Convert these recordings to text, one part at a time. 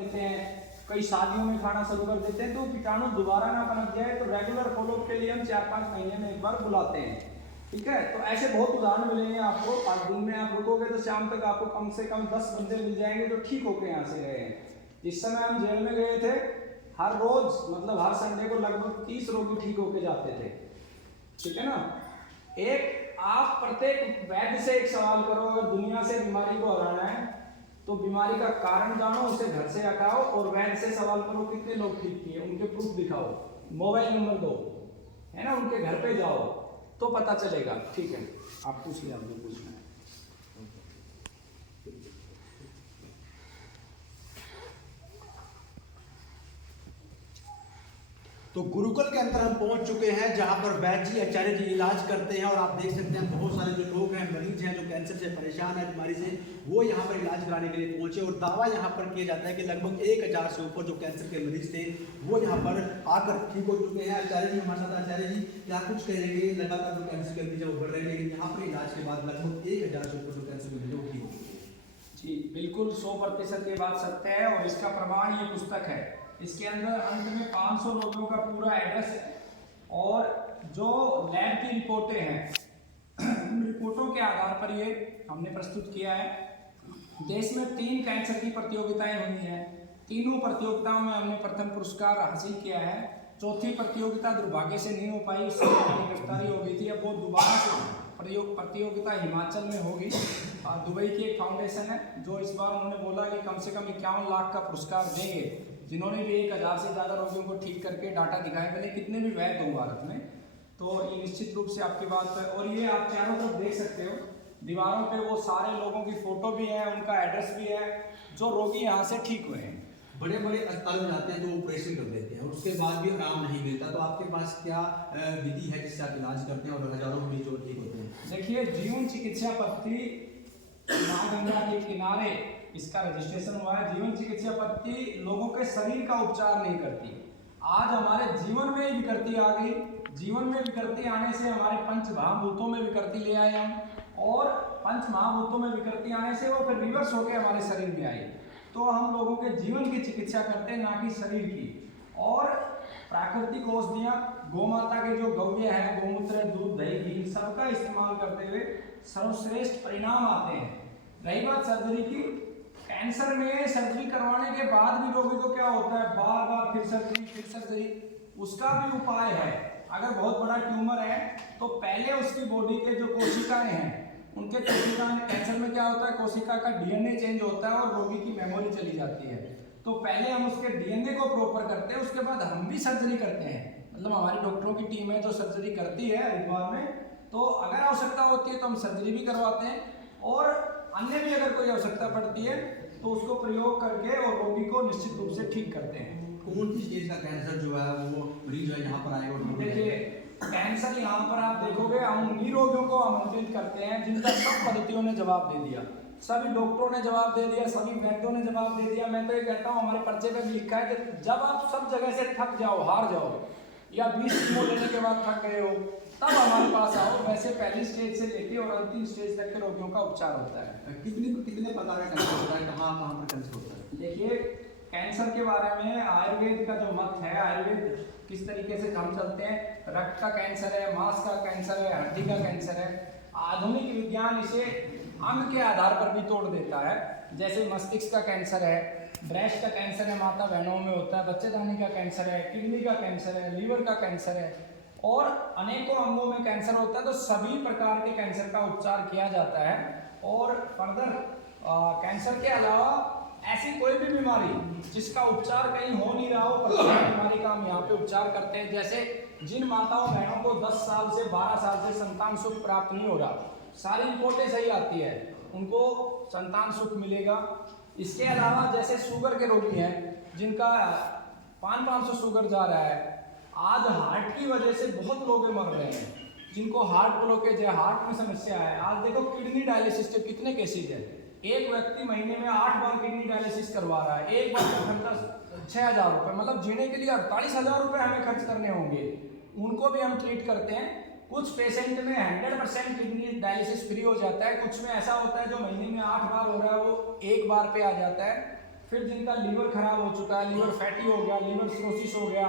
देते हैं, कई शादियों में खाना शुरू कर देते हैं, तो कीटाणु दोबारा ना पनप जाए तो रेगुलर फॉलोअप के लिए हम 4-5 महीने में एक बार बुलाते हैं। ठीक है, तो ऐसे बहुत उदाहरण मिलेंगे आपको। 5 दिन में आप रुकोगे तो शाम तक आपको कम से कम 10 बंदे मिल जाएंगे जो ठीक होकर यहाँ से गए हैं। जिस समय हम जेल में गए थे, हर रोज मतलब हर संडे को लगभग 30 रोगी ठीक होके जाते थे। ठीक है ना। एक आप प्रत्येक वैद्य से एक सवाल करो, अगर दुनिया से बीमारी को हराना है तो बीमारी का कारण जानो, उसे घर से हटाओ, और वैद्य से सवाल करो कितने लोग ठीक किए, उनके प्रूफ दिखाओ, मोबाइल नंबर दो, है ना, उनके घर पे जाओ तो पता चलेगा। ठीक है, आप पूछ लिया, आपने पूछना है। तो गुरुकुल के अंदर हम पहुंच चुके हैं जहां पर वैद्य जी, आचार्य जी इलाज करते हैं। और आप देख सकते हैं बहुत सारे जो लोग हैं, मरीज हैं जो कैंसर से परेशान है, बीमारी से, वो यहाँ पर इलाज कराने के लिए पहुंचे। और दावा यहाँ पर किया जाता है कि लगभग 1000 से ऊपर जो कैंसर के मरीज थे वो यहाँ पर आकर ठीक हो चुके हैं। आचार्य जी हमारे साथ। आचार्य जी क्या कुछ कहेंगे? लगातार जो कैंसर के मरीज बढ़ रहे हैं, लेकिन यहाँ पर इलाज के बाद लगभग 1000 से ऊपर जो कैंसर के मरीज ठीक हो चुके हैं। जी बिल्कुल, 100% ये बात सत्य है, और इसका प्रमाण ये पुस्तक है। इसके अंदर अंत में 500 लोगों का पूरा एड्रेस है, और जो लैब की रिपोर्टें हैं उन रिपोर्टों के आधार पर ये हमने प्रस्तुत किया है। देश में 3 कैंसर की प्रतियोगिताएं हुई हैं, तीनों प्रतियोगिताओं में हमने प्रथम पुरस्कार हासिल किया है। चौथी प्रतियोगिता दुर्भाग्य से नहीं हो पाई, उससे हमारी गिरफ्तारी हो गई थी। अब वो दोबारा से प्रतियोगिता हिमाचल में होगी। दुबई की एक फाउंडेशन है जो इस बार उन्होंने बोला कि कम से कम 51 लाख का पुरस्कार देंगे, जिन्होंने भी 1000 से ज़्यादा रोगियों को ठीक करके डाटा दिखाए, भले कितने भी वैध हो भारत में। तो ये निश्चित रूप से आपकी बात है। और ये आप चारों तरफ देख सकते हो, दीवारों पे वो सारे लोगों की फोटो भी है, उनका एड्रेस भी है, जो रोगी यहाँ से ठीक हुए हैं। बड़े बड़े अस्पताल में जाते हैं तो ऑपरेशन कर देते हैं और उसके बाद भी आराम नहीं मिलता, तो आपके पास क्या विधि है जिससे आप इलाज करते हैं और हजारों मरीज और ठीक होते हैं? देखिए, जीवन चिकित्सा पद्धति माँ गंगा के किनारे इसका रजिस्ट्रेशन हुआ है। जीवन चिकित्सा पद्धति लोगों के शरीर का उपचार नहीं करती। आज हमारे जीवन में विकृति आ गई, जीवन में विकृति आने से हमारे पंच महाभूतों में विकृति ले आए हम, और पंच महाभूतों में विकृति आने से वो फिर रिवर्स होकर हमारे शरीर में आई। तो हम लोगों के जीवन की चिकित्सा करते हैं, ना कि शरीर की। और प्राकृतिक औषधियाँ, गौ माता के जो गौव्य है, गोमूत्र, दूध, दही, घी, सबका इस्तेमाल करते हुए सर्वश्रेष्ठ परिणाम आते हैं। रही बात सर्जरी की, कैंसर में सर्जरी करवाने के बाद भी रोगी को क्या होता है, बार बार फिर सर्जरी, उसका भी उपाय है। अगर बहुत बड़ा ट्यूमर है तो पहले उसकी बॉडी के जो कोशिकाएं हैं, उनके कोशिकाएं, कैंसर में क्या होता है, कोशिका का डीएनए चेंज होता है और रोगी की मेमोरी चली जाती है। तो पहले हम उसके डीएनए को प्रॉपर करते हैं, उसके बाद हम भी सर्जरी करते हैं। मतलब हमारी डॉक्टरों की टीम है जो सर्जरी करती है हरिद्वार में। तो अगर आवश्यकता होती है तो हम सर्जरी भी करवाते हैं, और अन्य भी अगर कोई आवश्यकता पड़ती है तो उसको प्रयोग करके और रोगी को निश्चित रूप से ठीक करते हैं। कौन सी स्टेज का कैंसर जो है वो मरीज जो है यहाँ पर आएगा? देखिए, कैंसर यहाँ पर आप देखोगे, हम उन्हीं रोगियों को आमंत्रित करते हैं जिनका सब पद्धतियों ने जवाब दे दिया, सभी डॉक्टरों ने जवाब दे दिया, सभी वैद्यों ने जवाब दे दिया। मैं तो ये कहता हूँ, हमारे पर्चे पे भी लिखा है कि जब आप सब जगह से थक जाओ, हार जाओ, या 20 कीमो लेने के बाद थक गए हो, तब हमारे पास आओ। वैसे पहली स्टेज से लेके और अंतिम स्टेज तक के रोगियों का उपचार होता है। कितने प्रकार का कैंसर होता है, कहाँ कहाँ पर कैंसर होता है? देखिए, कैंसर के बारे में आयुर्वेद का जो मत है, आयुर्वेद किस तरीके से हम चलते हैं, रक्त का कैंसर है, मांस का कैंसर है, हड्डी का कैंसर है। आधुनिक विज्ञान इसे अंग के आधार पर भी तोड़ देता है। जैसे मस्तिष्क का कैंसर है, ब्रेस्ट का कैंसर है, माता बहनों में होता है, बच्चेदानी का कैंसर है, किडनी का कैंसर है, लीवर का कैंसर है, और अनेकों अंगों में कैंसर होता है। तो सभी प्रकार के कैंसर का उपचार किया जाता है। और फर्दर कैंसर के अलावा ऐसी कोई भी बीमारी जिसका उपचार कहीं हो नहीं रहा हो, प्रत्येक बीमारी का हम यहाँ पे उपचार करते हैं। जैसे जिन माताओं बहनों को 10 साल से 12 साल से संतान सुख प्राप्त नहीं हो रहा, सारी रिपोर्टें सही आती है, उनको संतान सुख मिलेगा। इसके अलावा जैसे शुगर के रोगी हैं जिनका 500 शुगर जा रहा है, आज हार्ट की वजह से बहुत लोग मर रहे हैं, जिनको हार्ट ब्लॉकेज है, हार्ट में समस्या है। आज देखो किडनी डायलिसिस के कितने केसेज है, एक व्यक्ति महीने में 8 बार किडनी डायलिसिस करवा रहा है, एक बार का खर्चा 6000 रुपये, मतलब जीने के लिए 48,000 रुपये हमें खर्च करने होंगे। उनको भी हम ट्रीट करते हैं। कुछ पेशेंट में 100% किडनी डायलिसिस फ्री हो जाता है, कुछ में ऐसा होता है जो महीने में 8 बार हो रहा है वो एक बार पे आ जाता है। फिर जिनका लीवर खराब हो चुका है, लीवर फैटी हो गया, लीवर सिरोसिस हो गया,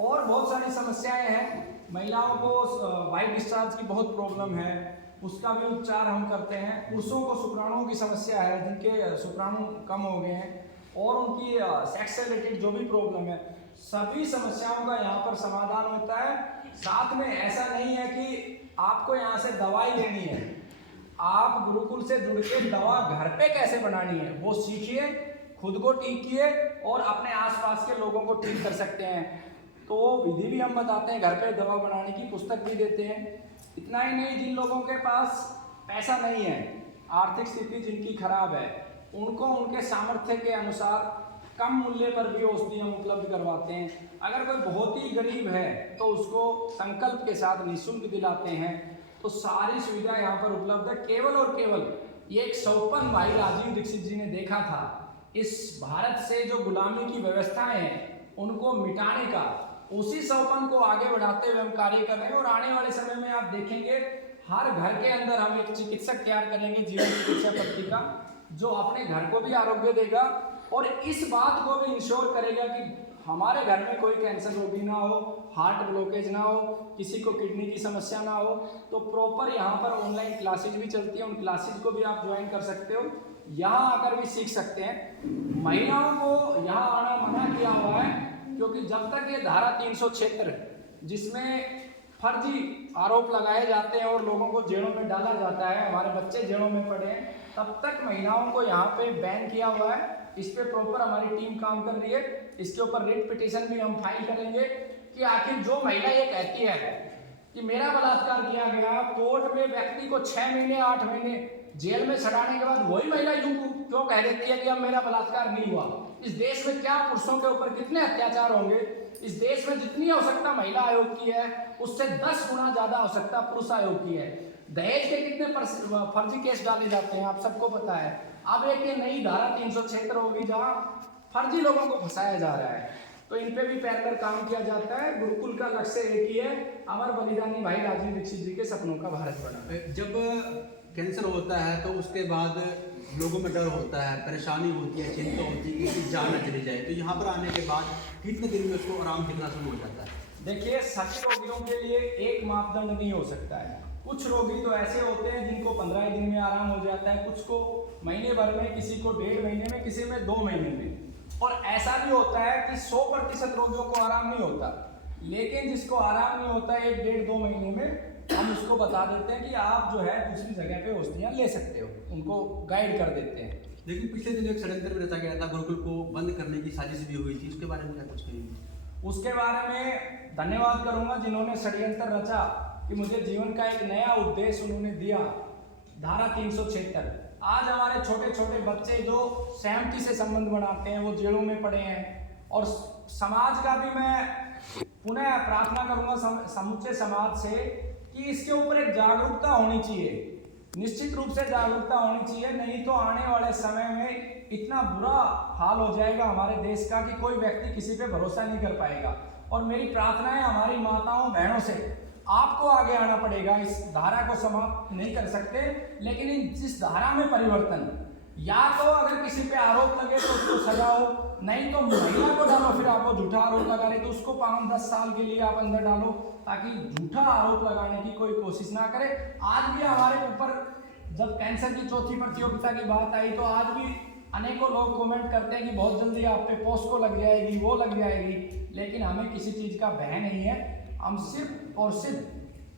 और बहुत सारी समस्याएं हैं। महिलाओं को वाइट डिस्चार्ज की बहुत प्रॉब्लम है, उसका भी उपचार हम करते हैं। पुरुषों को शुक्राणुओं की समस्या है, जिनके शुक्राणु कम हो गए हैं, और उनकी सेक्स से रिलेटेड जो भी प्रॉब्लम है, सभी समस्याओं का यहाँ पर समाधान होता है। साथ में ऐसा नहीं है कि आपको यहाँ से दवाई लेनी है, आप गुरुकुल से जुड़ के दवा घर पे कैसे बनानी है वो सीखिए, खुद को ठीक किए और अपने आसपास के लोगों को ठीक कर सकते हैं। तो विधि भी हम बताते हैं, घर पे दवा बनाने की पुस्तक भी देते हैं। इतना ही नहीं, जिन लोगों के पास पैसा नहीं है, आर्थिक स्थिति जिनकी खराब है, उनको उनके सामर्थ्य के अनुसार कम मूल्य पर भी औषधि हम उपलब्ध करवाते हैं। अगर कोई बहुत ही गरीब है तो उसको संकल्प के साथ निःशुल्क दिलाते हैं। तो सारी सुविधा यहाँ पर उपलब्ध है। केवल और केवल ये एक सौपन भाई राजीव दीक्षित जी ने देखा था, इस भारत से जो गुलामी की व्यवस्थाएं हैं उनको मिटाने का, उसी सौपन को आगे बढ़ाते हुए हम कार्य कर रहे हैं। और आने वाले समय में आप देखेंगे हर घर के अंदर हम एक चिकित्सक तैयार करेंगे, जीवन चिकित्सा पत्रिका, जो अपने घर को भी आरोग्य देगा और इस बात को भी इंश्योर करेगा कि हमारे घर में कोई कैंसर रोगी ना हो, हार्ट ब्लॉकेज ना हो, किसी को किडनी की समस्या ना हो। तो प्रॉपर यहाँ पर ऑनलाइन क्लासेज भी चलती है, उन क्लासेज को भी आप ज्वाइन कर सकते हो, यहाँ आकर भी सीख सकते हैं। महिलाओं को यहाँ आना मना किया हुआ है क्योंकि जब तक ये धारा 376 जिसमें फर्जी आरोप लगाए जाते हैं और लोगों को जेलों में डाला जाता है, हमारे बच्चे जेलों में पड़े हैं, तब तक महिलाओं को यहाँ पे बैन किया हुआ है। इस पे प्रॉपर हमारी टीम काम कर रही है। इसके ऊपर रिट पिटीशन भी हम फाइल करेंगे कि आखिर जो महिला ये कहती है कि मेरा बलात्कार किया गया, कोर्ट में व्यक्ति को 6 महीने 8 महीने जेल में सड़ाने के बाद वही महिला यूं क्यों कह देती है कि अब मेरा बलात्कार नहीं हुआ। इस देश में क्या पुरुषों के ऊपर कितने अत्याचार होंगे। इस देश में जितनी आवश्यकता महिला आयोग की है उससे 10 गुना ज्यादा आवश्यकता पुरुष आयोग की है। दहेज के कितने फर्जी केस डाले जाते हैं आप सबको पता है। अब एक ये नई धारा 376 होगी जहां फर्जी लोगों को फंसाया जा रहा है, तो इन पे भी पैरेलल काम किया जाता है। गुरुकुल का लक्ष्य एक ही है, अमर बलिदानी भाई राजीव दीक्षित जी के सपनों का भारत बना। जब कैंसर होता है तो उसके बाद लोगों में डर होता है, परेशानी होती है, चिंता होती है कि जान न चली जाए, तो यहाँ पर आने के बाद कितने दिन में उसको आराम दिखना शुरू हो जाता है? देखिए, सभी रोगियों के लिए एक मापदंड नहीं हो सकता है। कुछ रोगी तो ऐसे होते हैं जिनको 15 दिन में आराम हो जाता है, कुछ को महीने भर में, किसी को 1.5 महीने में, किसी में 2 महीने में। और ऐसा भी होता है कि 100% रोगियों को आराम नहीं होता, लेकिन जिसको आराम नहीं होता 1, 1.5, 2 महीने में, हम उसको बता देते हैं कि आप जो है दूसरी जगह पे औषधियाँ ले सकते हो, उनको गाइड कर देते हैं। लेकिन पिछले दिन एक षड्यंत्र में रचा गया था, गुरुकुल को बंद करने की साजिश भी हुई थी, उसके बारे में क्या कुछ कहेंगे? उसके बारे में धन्यवाद करूंगा जिन्होंने षड्यंत्र रचा कि मुझे जीवन का एक नया उद्देश्य उन्होंने दिया। धारा 376, आज हमारे छोटे छोटे बच्चे जो सहमति से संबंध बनाते हैं वो जेलों में पड़े हैं। और समाज का भी मैं पुनः प्रार्थना करूंगा समूचे समाज से कि इसके ऊपर एक जागरूकता होनी चाहिए, निश्चित रूप से जागरूकता होनी चाहिए, नहीं तो आने वाले समय में इतना बुरा हाल हो जाएगा हमारे देश का कि कोई व्यक्ति किसी पे भरोसा नहीं कर पाएगा। और मेरी प्रार्थना है हमारी माताओं बहनों से, आपको आगे आना पड़ेगा। इस धारा को समाप्त नहीं कर सकते, लेकिन इस धारा में परिवर्तन, या तो अगर किसी पे आरोप लगे तो उसको सजा हो, नहीं तो महिला को डालो, फिर आपको झूठा आरोप लगा रही तो उसको 5-10 साल के लिए आप अंदर डालो, ताकि झूठा आरोप लगाने की कोई कोशिश ना करे। आज भी हमारे ऊपर जब कैंसर की चौथी प्रतियोगिता की बात आई तो आज भी अनेकों लोग कमेंट करते हैं कि बहुत जल्दी आप पे पोस्को लग जाएगी, वो लग जाएगी, लेकिन हमें किसी चीज़ का भय नहीं है। हम सिर्फ और सिर्फ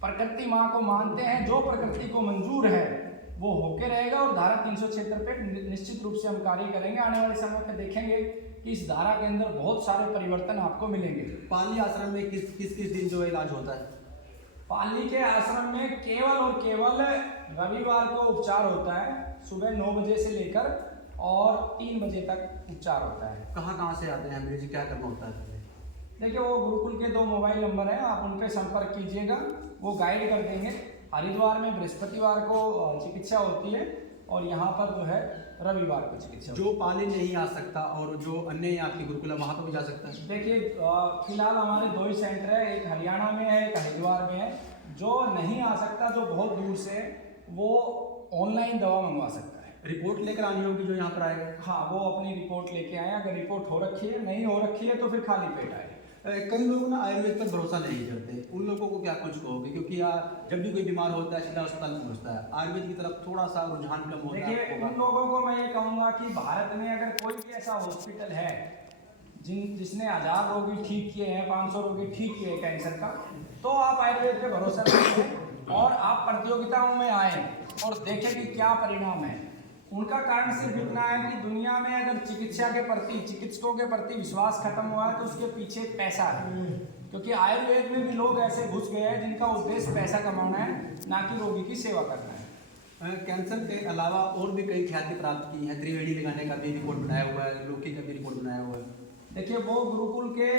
प्रकृति माँ को मानते हैं, जो प्रकृति को मंजूर है वो होके रहेगा। और धारा 376 पे निश्चित रूप से हम कार्य करेंगे। आने वाले समय में देखेंगे कि इस धारा के अंदर बहुत सारे परिवर्तन आपको मिलेंगे। पाली आश्रम में किस किस दिन जो इलाज होता है? पाली के आश्रम में केवल और केवल रविवार को उपचार होता है, सुबह 9 बजे से लेकर और 3 बजे तक उपचार होता है। कहाँ से आते हैं मरीज, क्या करना होता है? देखिए, वो गुरुकुल के 2 मोबाइल नंबर हैं, आप उन पर संपर्क कीजिएगा, वो गाइड कर देंगे। हरिद्वार में बृहस्पतिवार को चिकित्सा होती है और यहाँ पर जो है रविवार को चिकित्सा। जो पाली नहीं आ सकता और जो अन्य आपकी गुरुकुल है वहाँ पर भी जा सकता है? देखिए, फिलहाल हमारे 2 ही सेंटर है, एक हरियाणा में है, एक हरिद्वार में है। जो नहीं आ सकता, जो बहुत दूर से, वो ऑनलाइन दवा मंगवा सकता है। रिपोर्ट लेकर आनी होगी जो यहाँ पर आएगा। हाँ, वो अपनी रिपोर्ट लेके आए। अगर रिपोर्ट हो रखी है, नहीं हो रखी है, तो फिर खाली पेट आए। कई लोग ना आयुर्वेद पर भरोसा नहीं करते, उन लोगों को क्या कुछ कहोगे? क्योंकि जब भी कोई बीमार होता है सीधा अस्पताल में पहुंचता है, आयुर्वेद की तरफ थोड़ा सा रुझान कम होता है। देखिए, उन लोगों को मैं ये कहूँगा कि भारत में अगर कोई भी ऐसा हॉस्पिटल है जिसने 1000 रोगी ठीक किए हैं, 500 रोगी ठीक किए हैं कैंसर का, तो आप आयुर्वेद पे भरोसा रखें और आप प्रतियोगिताओं में आए और देखें कि क्या परिणाम है। उनका कारण सिर्फ इतना है कि दुनिया में अगर चिकित्सा के प्रति, चिकित्सकों के प्रति विश्वास खत्म हुआ है तो उसके पीछे पैसा है। क्योंकि आयुर्वेद में भी लोग ऐसे घुस गए हैं जिनका उद्देश्य पैसा कमाना है, ना कि रोगी की सेवा करना है। कैंसर के अलावा और भी कई ख्याति प्राप्त की है, त्रिवेणी लगाने का भी रिकॉर्ड बनाया हुआ है, लौकी का भी रिकॉर्ड बनाया हुआ है। देखिए, वो गुरुकुल के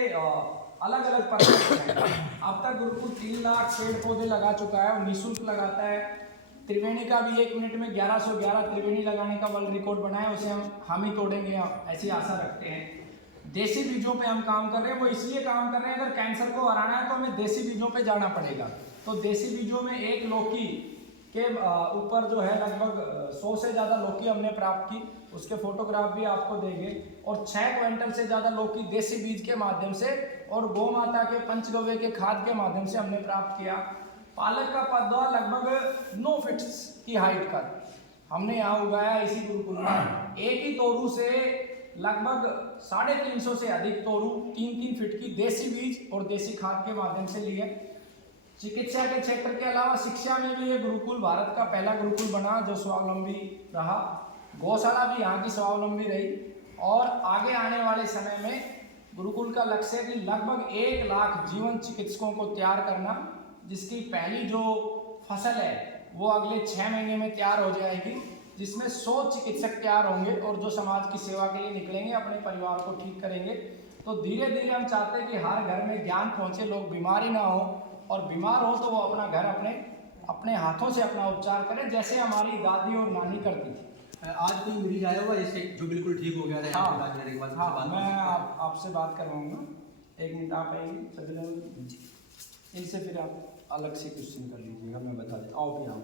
अलग अलग पर्पज हैं। अब तक गुरुकुल 3 लाख पेड़ पौधे लगा चुका है और निःशुल्क लगाता है। त्रिवेणी का भी 1 मिनट में 1111 त्रिवेणी लगाने का वर्ल्ड रिकॉर्ड बना है, उसे हम ही तोड़ेंगे, ऐसी आशा रखते हैं। देसी बीजों पे हम काम कर रहे हैं, वो इसलिए काम कर रहे हैं, अगर कैंसर को हराना है तो हमें देसी बीजों पे जाना पड़ेगा। तो देसी बीजों में एक लौकी के ऊपर जो है लगभग 100 से ज़्यादा लौकी हमने प्राप्त की, उसके फोटोग्राफ भी आपको देंगे। और 6 क्विंटल से ज़्यादा लौकी देसी बीज के माध्यम से और गौ माता के पंचगव्य के खाद के माध्यम से हमने प्राप्त किया। पालक का पौधा लगभग 9 फीट की हाइट का हमने यहाँ उगाया इसी गुरुकुल में। एक ही तोरू से लगभग 350 से अधिक तोरू 3-3 फीट की देसी बीज और देसी खाद के माध्यम से लिए। चिकित्सा के क्षेत्र के अलावा शिक्षा में भी ये गुरुकुल भारत का पहला गुरुकुल बना जो स्वावलंबी रहा। गौशाला भी यहाँ की स्वावलंबी रही और आगे आने वाले समय में गुरुकुल का लक्ष्य है कि लगभग 1 लाख जीवन चिकित्सकों को तैयार करना, जिसकी पहली जो फसल है वो अगले 6 महीने में तैयार हो जाएगी, जिसमें 100 चिकित्सक तैयार होंगे और जो समाज की सेवा के लिए निकलेंगे, अपने परिवार को ठीक करेंगे। तो धीरे धीरे हम चाहते हैं कि हर घर में ज्ञान पहुँचे, लोग बीमारी ना हो, और बीमार हो तो वो अपना घर अपने हाथों से अपना उपचार करें, जैसे हमारी दादी और नानी करती थी। आज कोई मरीज आया हुआ जैसे जो बिल्कुल ठीक हो गया है? हाँ, मैं आपसे बात करवाऊंगा। 1 मिनट आप आएंगे सभी लोग, इनसे फिर आप अलग से क्वेश्चन कर लीजिएगा, मैं बता देता। आओ भी आओ।